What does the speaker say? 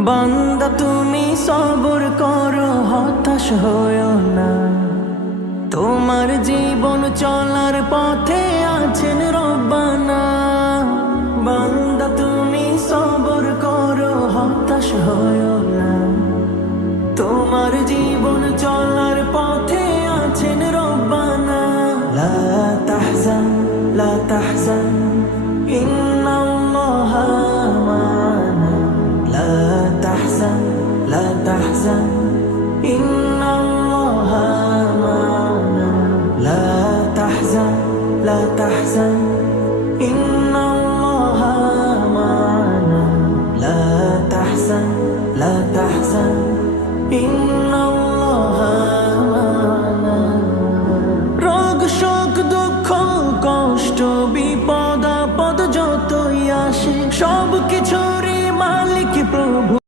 বান্দা তুমি সবর করো, হতাশ হয়ো না। তোমার জীবন চলার পথে আছেন রব্বানা। বান্দা তুমি সবর করো, হতাশ হয়ো না। তোমার জীবন চলার পথে আছেন রব্বানা। লা তাহজান লা তাহজান ইন্নাল্লাহা মা'ানা। লা তাহজান লা তাহজান ইন্নাল্লাহা মা'ানা। লা তাহজান লা তাহজান ইন্নাল্লাহা মা'ানা। লা তাহজান লা তাহজান